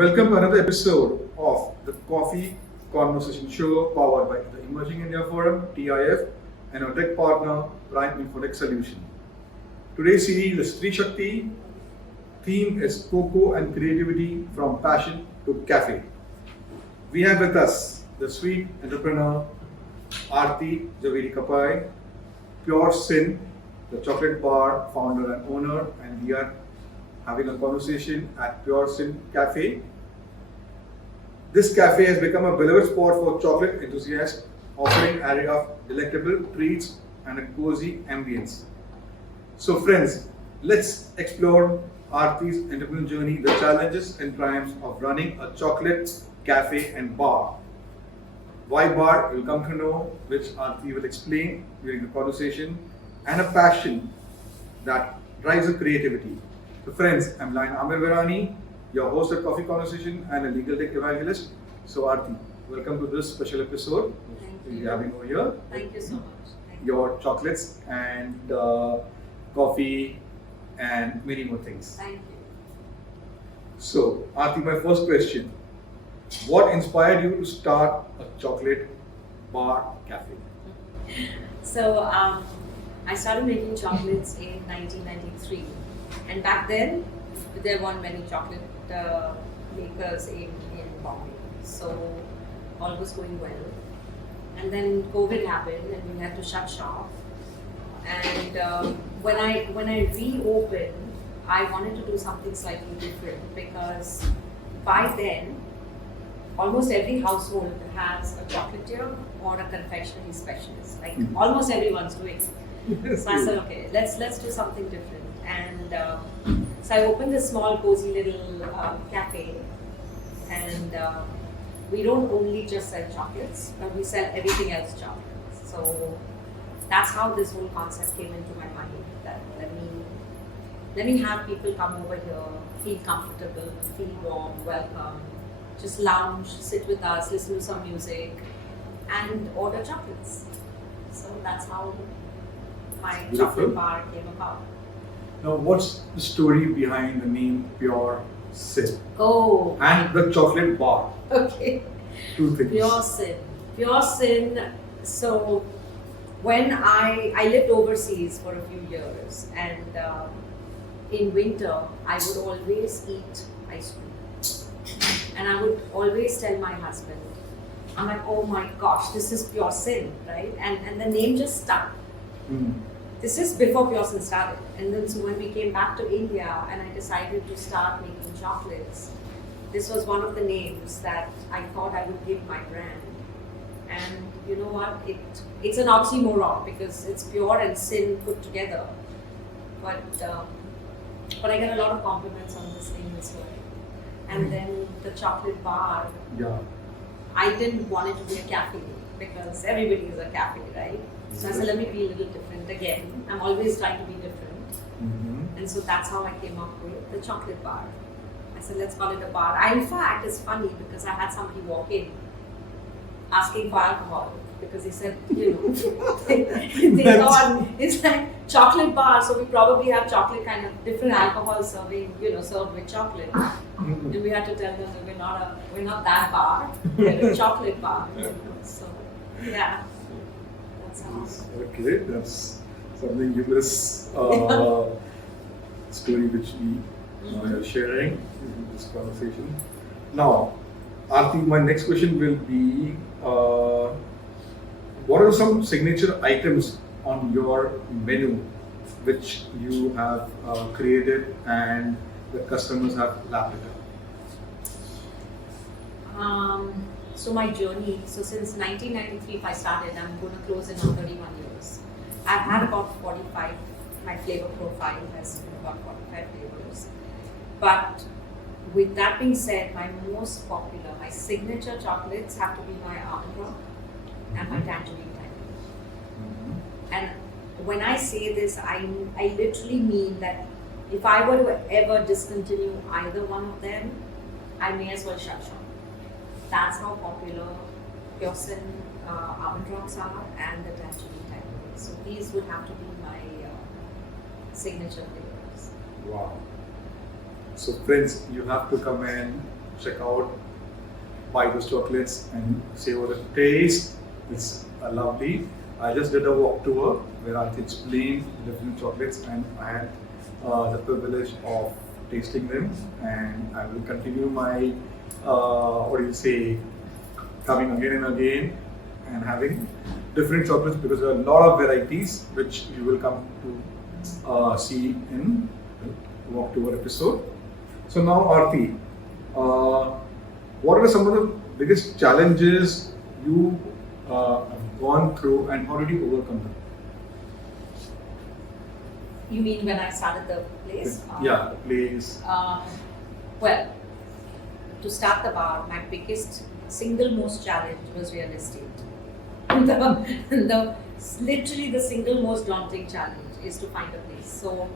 Welcome to another episode of the Coffee Conversation Show powered by the Emerging India Forum, TEIF, and our tech partner, Prime Infotech Solution. Today's series is Stree Shakti. Theme is Cocoa and Creativity from Passion to Café. We have with us the sweet entrepreneur, Aarti Jhaveri Kapai, Pure Sin, the chocolate bar founder and owner, and we are having a conversation at Pure Sin Café. This cafe has become a beloved spot for chocolate enthusiasts, offering an array of delectable treats and a cozy ambience. So friends, let's explore Aarti's entrepreneurial journey, the challenges and triumphs of running a chocolate cafe and bar. Why bar? You'll come to know, which Aarti will explain during the conversation, and a passion that drives the creativity. So friends, I'm Lion Amir Virani, your host at Coffee Conversation and a legal tech evangelist. So Aarti, welcome to this special episode. Thank you. Having over here. Thank you so much. Thank Your chocolates and coffee and many more things. Thank you. So Aarti, my first question. What inspired you to start a chocolate bar cafe? So I started making chocolates in 1993, and back then there weren't many chocolate makers in Bombay. So all was going well, and then COVID happened, and we had to shut shop. And when I reopened, I wanted to do something slightly different because by then almost every household has a chocolatier or a confectionery specialist. Like almost everyone's doing it. So I said, okay, let's do something different. And so I opened this small, cozy little cafe, and we don't only just sell chocolates, but we sell everything else chocolates. So that's how this whole concept came into my mind. That let me have people come over here, feel comfortable, feel warm, welcome, just lounge, sit with us, listen to some music, and order chocolates. So that's how my chocolate bar came about. Now, what's the story behind the name Pure Sin? Oh. And the chocolate bar. Okay. Two things. Pure Sin. Pure Sin. So when I lived overseas for a few years, and in winter I would always eat ice cream, and I would always tell my husband, I'm like, oh my gosh, this is Pure Sin, right? And the name just stuck. This is before Pure Sin started. And then so when we came back to India and I decided to start making chocolates, this was one of the names that I thought I would give my brand. And you know what? It's an oxymoron because it's pure and sin put together. But I get a lot of compliments on this name as well. And then the chocolate bar. Yeah. I didn't want it to be a cafe because everybody is a cafe, right? So I said, let me be a little different again. I'm always trying to be different. And so that's how I came up with the chocolate bar. I said, let's call it a bar. In fact, it's funny because I had somebody walk in asking for alcohol because he said, they thought it's like chocolate bar, so we probably have chocolate kind of different alcohol serving, served with chocolate. And we had to tell them that we're not that bar, we're a chocolate bar. So yeah. Okay, that's something humorous story which we are sharing in this conversation. Now, Aarti, my next question will be, what are some signature items on your menu which you have created and the customers have lapped it up? So my journey, since 1993 if I started, I'm going to close in on 31 years. I've had about 45, my flavor profile has been about 45 flavors. But with that being said, my most popular, my signature chocolates have to be my almond rock and my tangerine tangerine. And when I say this, I literally mean that if I were to ever discontinue either one of them, I may as well shut shop. That's how popular Pure Sin almond rocks are and the tangerine tangerine. So these would have to be my signature flavors. Wow. So friends, you have to come and check out, buy those chocolates and savor the taste. It's lovely. I just did a walk tour where I explained different chocolates and I had the privilege of tasting them, and I will continue my coming again and again and having different chocolates, because there are a lot of varieties which you will come to see in the walk tour episode. So now, Aarti, what are some of the biggest challenges you have gone through and how did you overcome them? You mean when I started the place? Yeah, the place. Well, to start the bar, my biggest single most challenge was real estate. Literally the single most daunting challenge is to find a place. So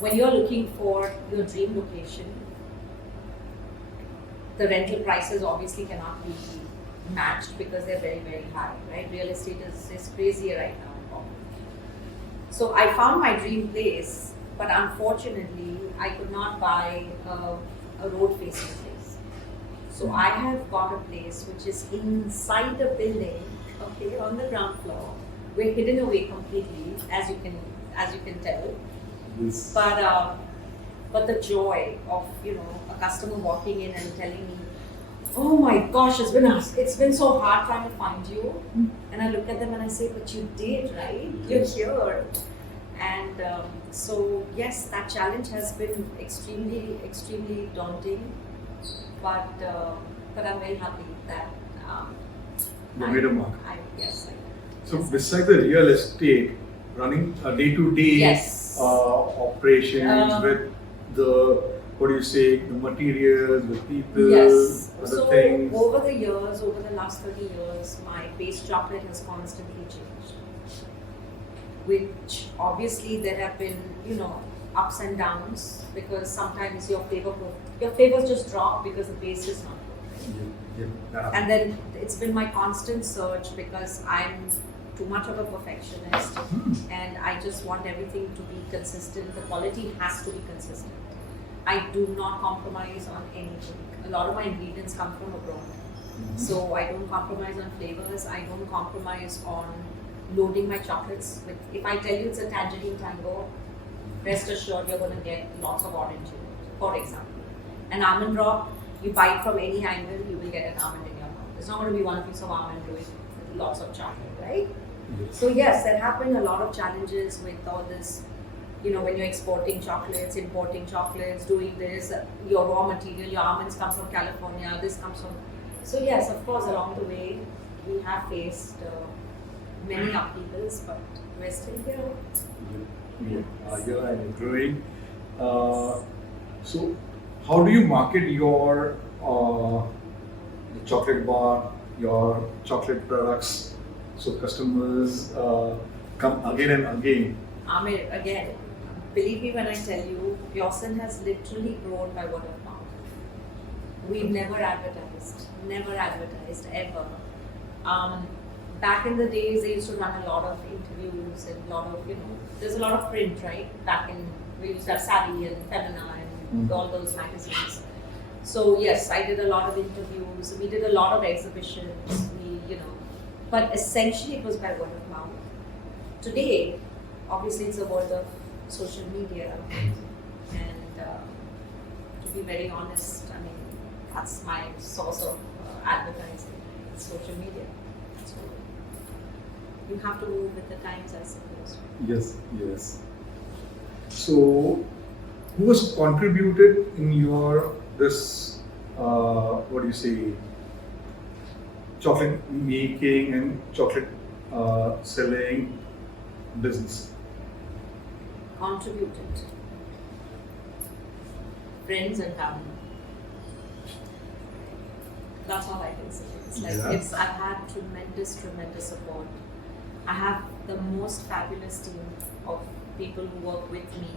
when you're looking for your dream location, the rental prices obviously cannot be matched because they're very, very high, right? Real estate is crazy right now. So I found my dream place, but unfortunately I could not buy a road facing place. So I have got a place which is inside the building, okay, on the ground floor. We're hidden away completely, as you can tell. Yes. But the joy of a customer walking in and telling me, "Oh my gosh, it's been so hard trying to find you," and I look at them and I say, "But you did, right? You're here." And so yes, that challenge has been extremely, extremely daunting. But I'm very happy that you made a mark. Yes. So besides the real estate, running a day-to-day Yes. operations with the the materials, the people, Yes. other So things. over the last 30 years, my base chocolate has constantly changed. Which obviously there have been, ups and downs, because sometimes your flavors just drop because the base is not good. Yeah. And then it's been my constant search, because I'm too much of a perfectionist and I just want everything to be consistent. The quality has to be consistent. I do not compromise on anything. A lot of my ingredients come from abroad. So I don't compromise on flavors. I don't compromise on loading my chocolates with. If I tell you it's a tangerine tango, rest assured you're going to get lots of orange in it. For example, an almond rock, you bite from any angle, you will get an almond in your mouth. It's not going to be one piece of almond with lots of chocolate, right? Yes. So yes, there have been a lot of challenges with all this. When you're exporting chocolates, importing chocolates, doing this, your raw material, your almonds come from California, this comes from. So yes, of course, along the way, we have faced many upheavals, but we're still here. We are here and growing. So, how do you market your the chocolate bar, your chocolate products, so customers come again and again? Amir, again, believe me when I tell you, Yawson has literally grown by word of mouth. We've never advertised ever. Back in the days, they used to run a lot of interviews and a lot of, there's a lot of print, right? Back in, we used to have Savvy and Femina and all those magazines. So yes, I did a lot of interviews, we did a lot of exhibitions, but essentially it was by word of mouth. Today, obviously it's a world of social media, and to be very honest, I mean, that's my source of advertising, social media. So you have to move with the times, I suppose. Yes. So, who has contributed in your this chocolate making and chocolate selling business? Contributed. Friends and family. That's all I can say. I've had tremendous support. I have the most fabulous team of people who work with me.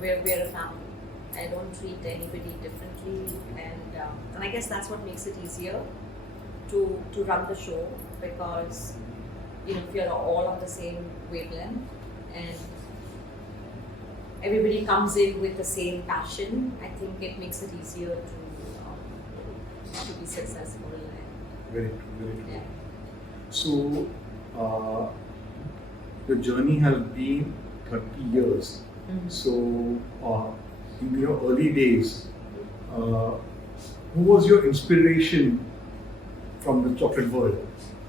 We're a family. I don't treat anybody differently, and I guess that's what makes it easier to run the show, because if you're all on the same wavelength, and everybody comes in with the same passion, I think it makes it easier to be successful. Very true, very true. Yeah. So, your journey has been 30 years. Mhm. So, in your early days, who was your inspiration from the chocolate world,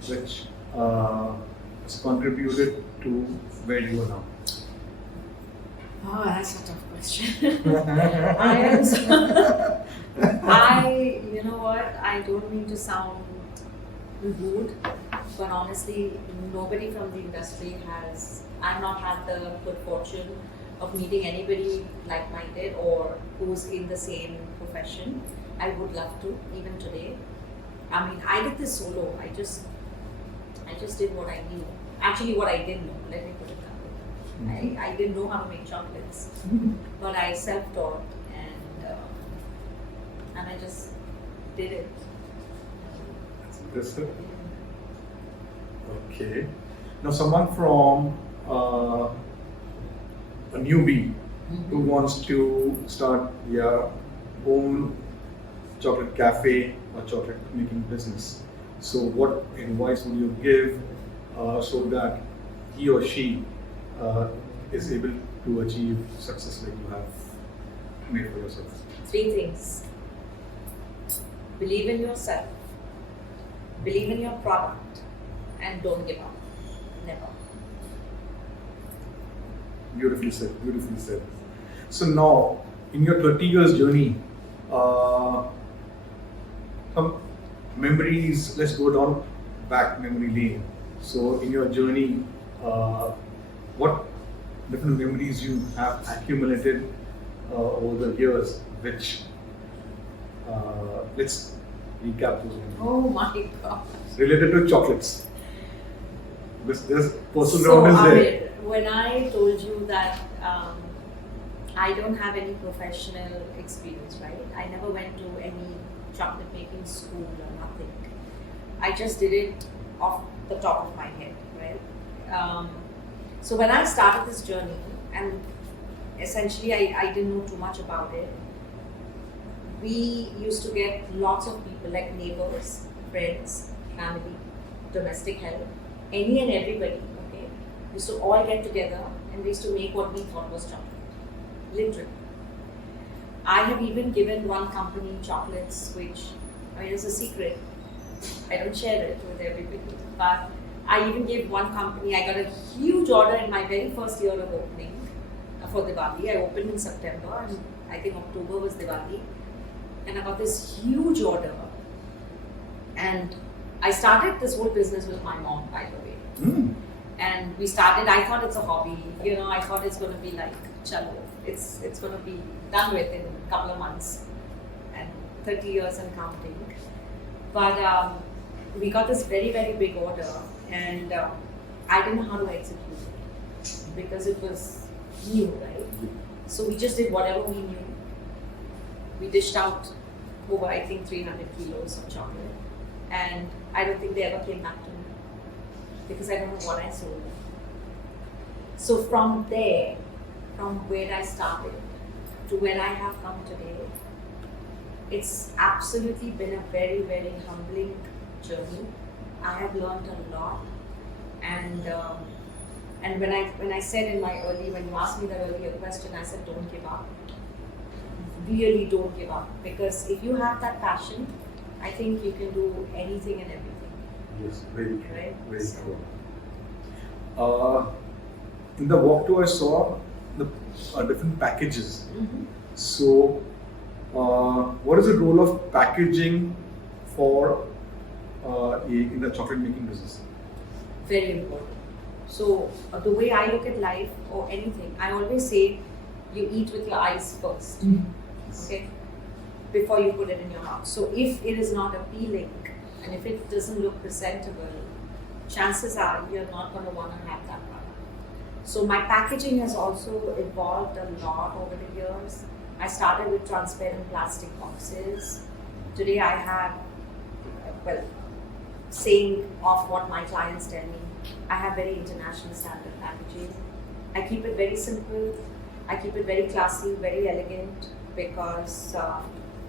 which has contributed to where you are now? Oh, that's a tough question. You know what, I don't mean to sound rude, but honestly, nobody from the industry I've not had the good fortune of meeting anybody like-minded or who's in the same profession. I would love to, even today. I mean, I did this solo. I just did what I knew. Actually, what I didn't know. Let me put it that way. I didn't know how to make chocolates, but I self-taught and I just did it. That's impressive. Okay. Now, someone from a newbie who wants to start their own chocolate cafe or chocolate making business. So, what advice would you give so that he or she is able to achieve success like you have made for yourself? 3 things. Believe in yourself, believe in your product, and don't give up. Never. Beautifully said, beautifully said. So now, in your 30 years journey, some memories, let's go down back memory lane. So in your journey, what different memories you have accumulated over the years, which, let's recap those memories. Oh my God. Related to chocolates. There's personal So, round is there. Amir, when I told you that I don't have any professional experience, right? I never went to any chocolate making school or nothing. I just did it off the top of my head, right? So when I started this journey, and essentially I didn't know too much about it, we used to get lots of people like neighbors, friends, family, domestic help, any and everybody, okay? We used to all get together and we used to make what we thought was chocolate. Literally. I have even given one company chocolates, which, I mean, it's a secret. I don't share it with everybody. But I even gave one company, I got a huge order in my very first year of opening for Diwali. I opened in September and I think October was Diwali. And I got this huge order. And I started this whole business with my mom, by the way. And we started, I thought it's a hobby. You know, I thought it's going to be like, chalo, it's going to be done with in a couple of months. And 30 years and counting. But we got this very, very big order. And I didn't know how to execute it. Because it was new, right? So we just did whatever we knew. We dished out over, I think, 300 kilos of chocolate. And I don't think they ever came back to me because I don't know what I sold. So from there, from where I started to where I have come today, it's absolutely been a very, very humbling journey. I have learned a lot, and when I said in my when you asked me the earlier question, I said don't give up. Really don't give up, because if you have that passion, I think you can do anything and everything. Yes, very true. Right? Very So- true. In the walkthrough, I saw the different packages. Mhm. So, what is the role of packaging for in the chocolate making business? Very important. So the way I look at life or anything, I always say you eat with your eyes first, okay, before you put it in your mouth. So if it is not appealing and if it doesn't look presentable, chances are you're not going to want to have that product. So my packaging has also evolved a lot over the years. I started with transparent plastic boxes. Today I have, saying off what my clients tell me, I have very international standard packaging. I keep it very simple. I keep it very classy, very elegant, because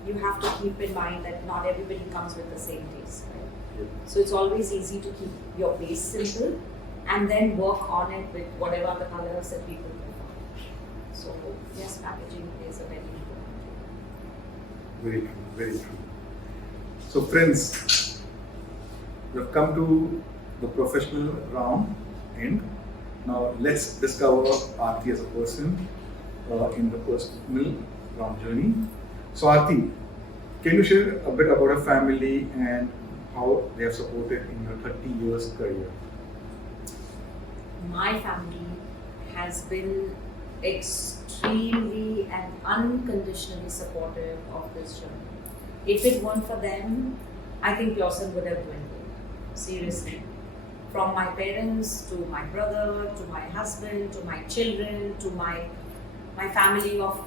you have to keep in mind that not everybody comes with the same taste. Right? Yeah. So it's always easy to keep your base simple and then work on it with whatever other colors that people prefer. So yes, packaging plays a very important role. Very true, very true. So friends, we have come to the professional round end. Now let's discover Aarti as a person in the personal round journey. So Aarti, can you share a bit about your family and how they have supported in your 30 years career? My family has been extremely and unconditionally supportive of this journey. If it weren't for them, I think Blossom would have dwindled. Seriously. From my parents to my brother to my husband to my children to my family of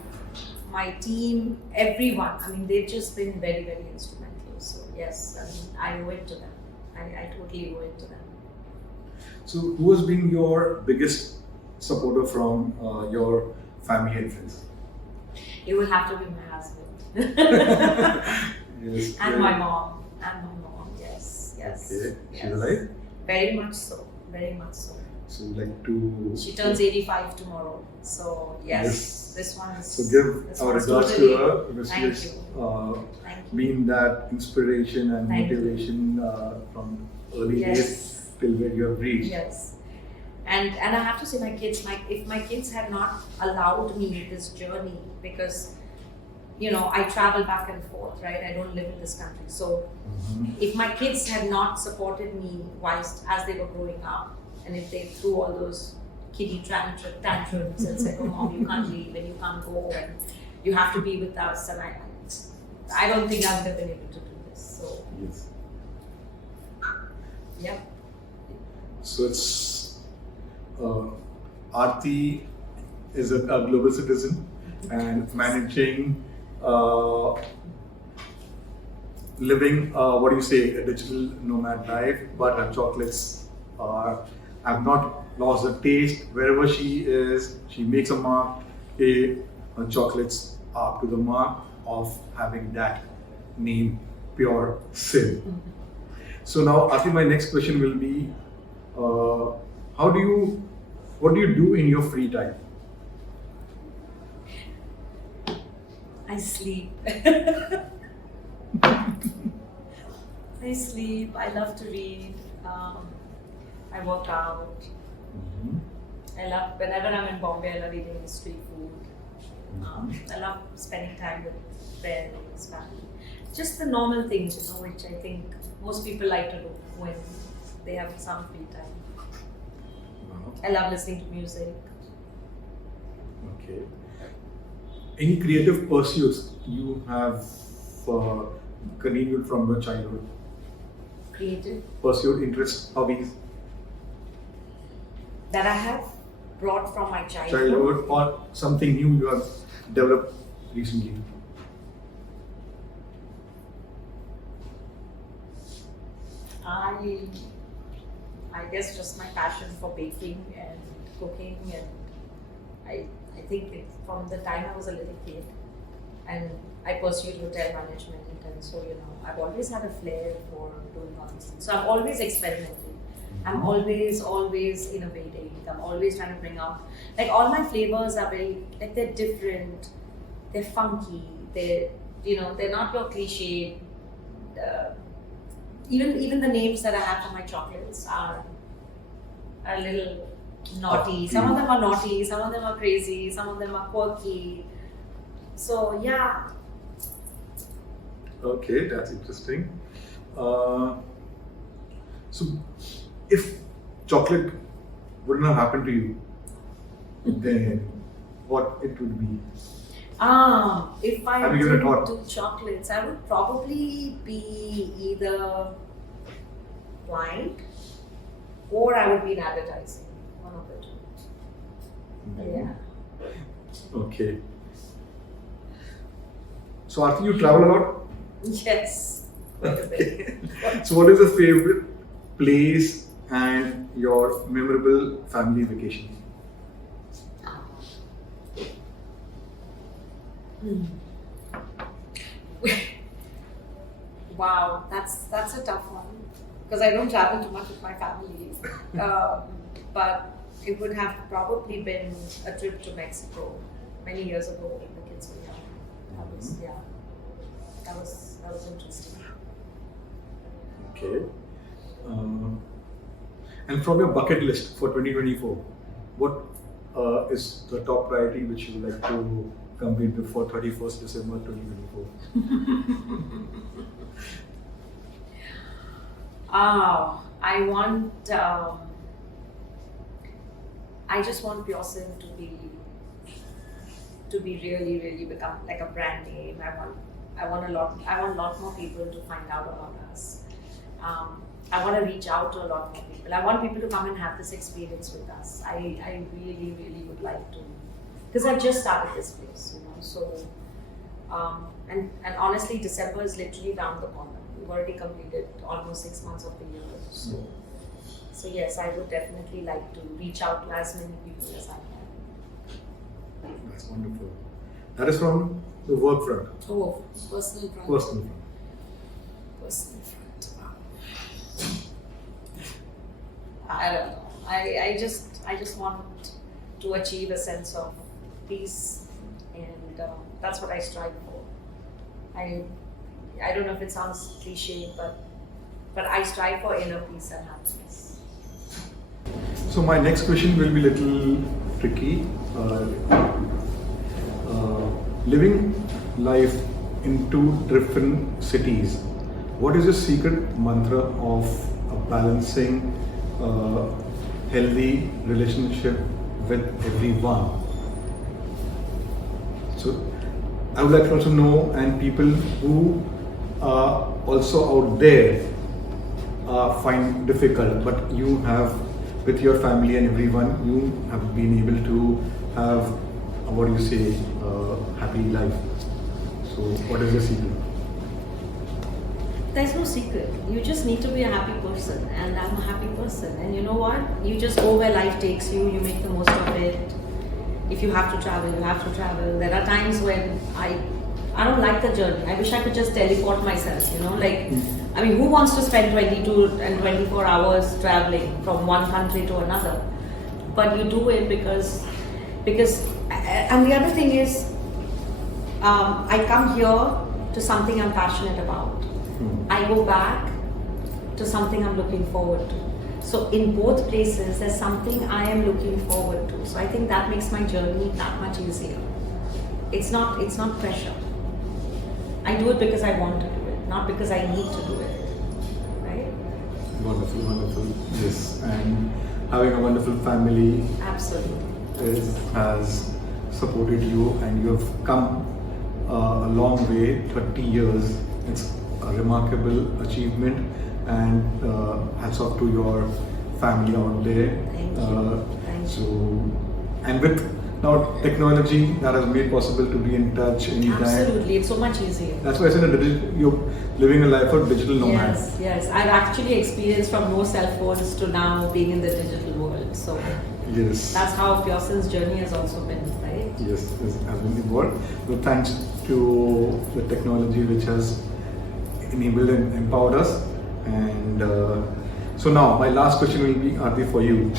my team, everyone. I mean, they've just been very, very instrumental. So yes, I owe it to them. I totally owe it to them. So who has been your biggest supporter from your family and friends? It would have to be my husband. Yes. And my mom. Yes. Okay. Yes. She's alive? Very much so. Very much so. So like to... She turns 85 tomorrow. So yes. This one is... So give our regards to her. Because she Thank has Thank you. been that inspiration and Thank you. motivation from early Yes. days till where you have reached. Yes. And I have to say, my kids, if my kids had not allowed me this journey, because I travel back and forth, right? I don't live in this country. So if my kids had not supported me whilst as they were growing up, and if they threw all those kiddie tantrums and said, "Oh mom, you can't leave and you can't go and you have to be with us," and I don't think I would have been able to do this. So Yes. yep. So it's Aarti is a global citizen and managing, living, a digital nomad life, but her chocolates have not lost the taste. Wherever she is, she makes a mark. Her chocolates are to the mark of having that name, Pure Sin. So now, Aarti, my next question will be, what do you do in your free time? I sleep. I sleep. I love to read. I work out. I love, whenever I'm in Bombay, I love eating the street food. I love spending time with friends, family. Just the normal things, which I think most people like to do when they have some free time. I love listening to music. Okay. Any creative pursuits you have continued from your childhood? Creative? Pursuit, interests, hobbies? That I have brought from my childhood. Childhood, or something new you have developed recently? I guess just my passion for baking and cooking, and I think from the time I was a little kid, and I pursued hotel management, and so I've always had a flair for doing all these things. So I'm always experimenting. I'm always innovating. I'm always trying to bring out, like, all my flavors are very, like, they're different, they're funky, they're not your cliche. Even the names that I have for my chocolates are a little naughty. Some of them are naughty, some of them are crazy, some of them are quirky. So yeah. Okay, that's interesting. So, if chocolate wouldn't have happened to you, then what it would be? If I Have you given it didn't thought? do chocolates, I would probably be either blind or I would be in advertising. One of the two. Yeah. Okay. So, Aarti, you travel a lot? Yes. Quite a bit. So, what is your favorite place and your memorable family vacation? Hmm. Wow, that's a tough one because I don't travel too much with my family. But it would have probably been a trip to Mexico many years ago when the kids were young. That was interesting. Okay. And from your bucket list for 2024, what is the top priority which you would like to complete before 31st December 2024? I just want Pearson to be really, really become like a brand name. I want a lot more people to find out about us. I want to reach out to a lot more people. I want people to come and have this experience with us. I really, really would like to, because I've just started this place, So, and honestly, December is literally round the corner. We've already completed almost 6 months of the year. So yes, I would definitely like to reach out to as many people as I can. That's wonderful. That is from the work front. Oh, personal front. Personal front. Personal front. I don't know. I just want to achieve a sense of peace, and that's what I strive for. I don't know if it sounds cliche, but I strive for inner peace and happiness. So my next question will be a little tricky. Living life in two different cities, what is the secret mantra of balancing healthy relationship with everyone? So I would like to also know, and people who are also out there find difficult, but you have, with your family and everyone, you have been able to have, what do you say, happy life. So what is the secret? There's no secret. You just need to be a happy person, and I'm a happy person. And you know what? You just go where life takes you. You make the most of it. If you have to travel, you have to travel. There are times when I don't like the journey. I wish I could just teleport myself. I mean, who wants to spend 22 and 24 hours traveling from one country to another? But you do it because. And the other thing is, I come here to something I'm passionate about. I go back to something I'm looking forward to. So in both places, there's something I am looking forward to. So I think that makes my journey that much easier. It's not pressure. I do it because I want to do it, not because I need to do it. Right? Wonderful, wonderful. Yes, and having a wonderful family. Absolutely. Has supported you, and you have come a long way. 30 years. It's a remarkable achievement, and hats off to your family out there. Thank you. Thank you. And with now technology that has made possible to be in touch anytime. Absolutely, it's so much easier. That's why I said you're living a life of digital nomad. Yes. I've actually experienced from no cell phones to now being in the digital world. So yes, that's how Pearson's journey has also been, right? Yes, it has been evolved. So thanks to the technology which has enabled and empowered us. And so now my last question will be, Aarti, for you.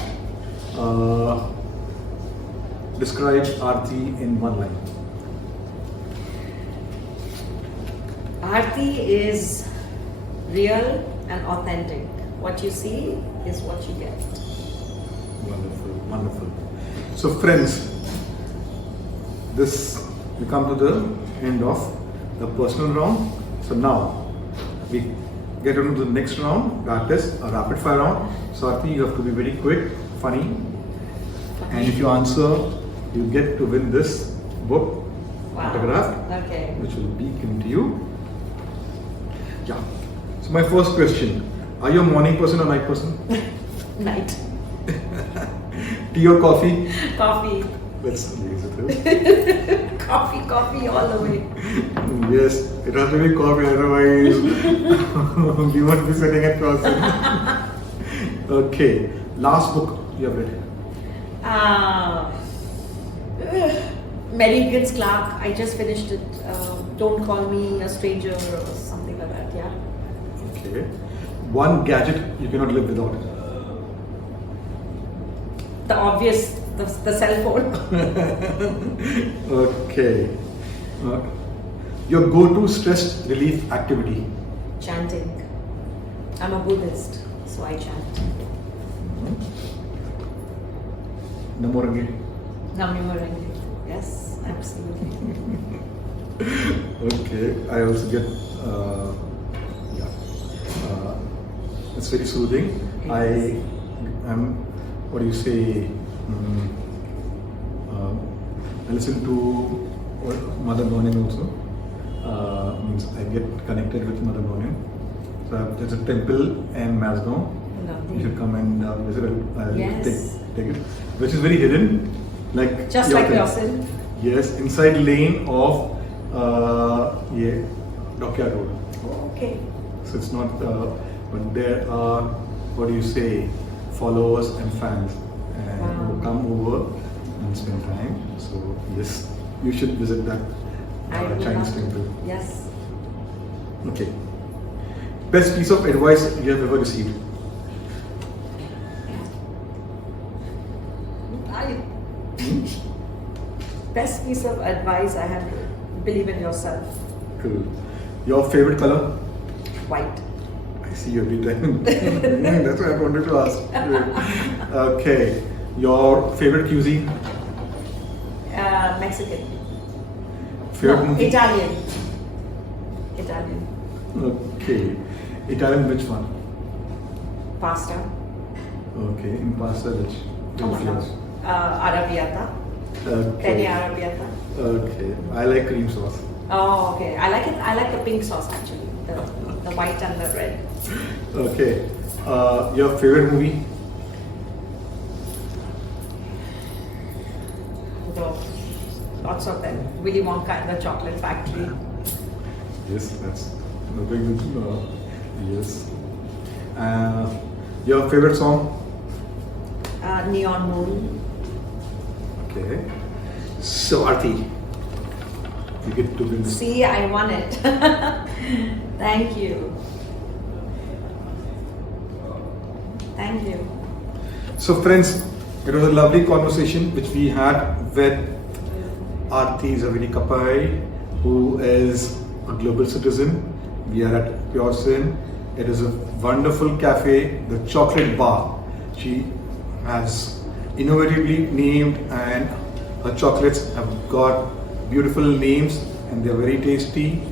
Describe Aarti in one line. Aarti is real and authentic. What you see is what you get. Wonderful, wonderful. So friends, we come to the end of the personal round. So now we get on to the next round, that is a rapid fire round. So Aarti, you have to be very quick, funny, and if you answer, you get to win this book, autograph, which will be given to you. Yeah. So my first question: are you a morning person or night person? Night. Tea or coffee? Coffee. Let's raise it. Coffee all the way. Yes, it has to be coffee, otherwise we won't be sitting at crossing. Okay, last book you have read? Mary Gibbs Clark. I just finished it. Don't Call Me a Stranger or something like that. Yeah. Okay. One gadget you cannot live without. The obvious, the cell phone. Okay. Your go-to stress relief activity. Chanting. I'm a Buddhist, so I chant. Namorangi. Namyo. Yes, absolutely. Okay. I also get. It's very soothing. Yes. I'm. What do you say? I listen to Mother Morning also. Means I get connected with Mother Morning. So there's a temple in Masgaon. Lovely. You should come and visit. I'll Yes. take it, which is very hidden, like Just your like thing. yourself. Yes, inside lane of Dockyard Road. Okay. So it's not, but there are, what do you say, followers and fans and Wow. who come over and spend time. So yes, you should visit that I will Chinese love to. temple. Yes. Okay. Best piece of advice you have ever received? Best piece of advice I have: believe in yourself. Cool. Your favorite color? White. I see you every time. That's what I wanted to ask. Okay. Your favorite cuisine? Mexican. Favorite No, movie? Italian. Italian. Okay. Italian, which one? Pasta. Okay. In pasta, which? Oh my gosh. Arrabbiata. Penne Okay. arrabbiata. Okay. I like cream sauce. Oh, okay. I like it. I like the pink sauce actually. The white and the red. Okay. Your favorite movie? So, lots of them. Willy Wonka and the Chocolate Factory. Yes, that's nothing. Yes. Your favorite song? Neon Moon. Okay. So, Aarti, you get to win. See, I won it. Thank you. Thank you. So, friends, it was a lovely conversation which we had with Aarti Jhaveri Kapai, who is a global citizen. We are at Pure Sin. It is a wonderful cafe, the chocolate bar. She has innovatively named, and her chocolates have got beautiful names and they're very tasty.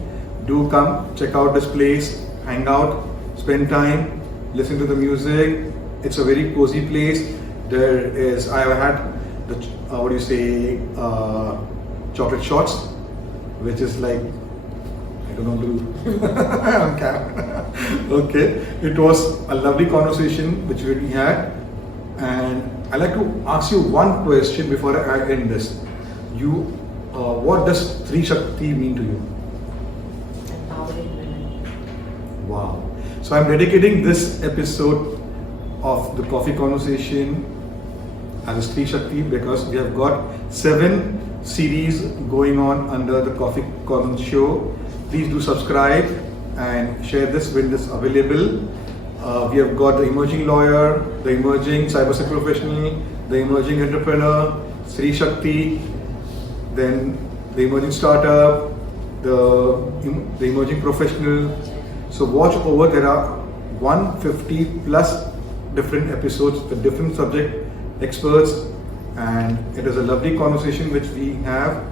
Do come check out this place, hang out, spend time, listen to the music. It's a very cozy place. There is, I have had the what do you say, chocolate shots, which is like, I don't know, do on camera. Okay, it was a lovely conversation which we had, and I'd like to ask you one question before I end this. What does Stree Shakti mean to you? Empowering women. Wow. So I'm dedicating this episode of the Coffee Conversation as a Stree Shakti because we have got 7 series going on under the Coffee Conversation Show. Please do subscribe and share this when it's available. We have got the emerging lawyer, the emerging cybersecurity professional, the emerging entrepreneur, Stree Shakti, then the emerging startup, the emerging professional. So watch over, there are 150 plus different episodes with different subject experts, and it is a lovely conversation which we have.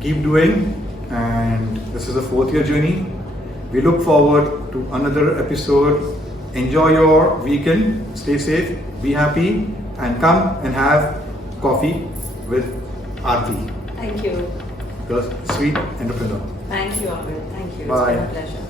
Keep doing, and this is a 4th year journey. We look forward to another episode. Enjoy your weekend, stay safe, be happy, and come and have coffee with Aarti, Thank you. the sweet entrepreneur. Thank you, Amit. Thank you. Bye. It's been a pleasure.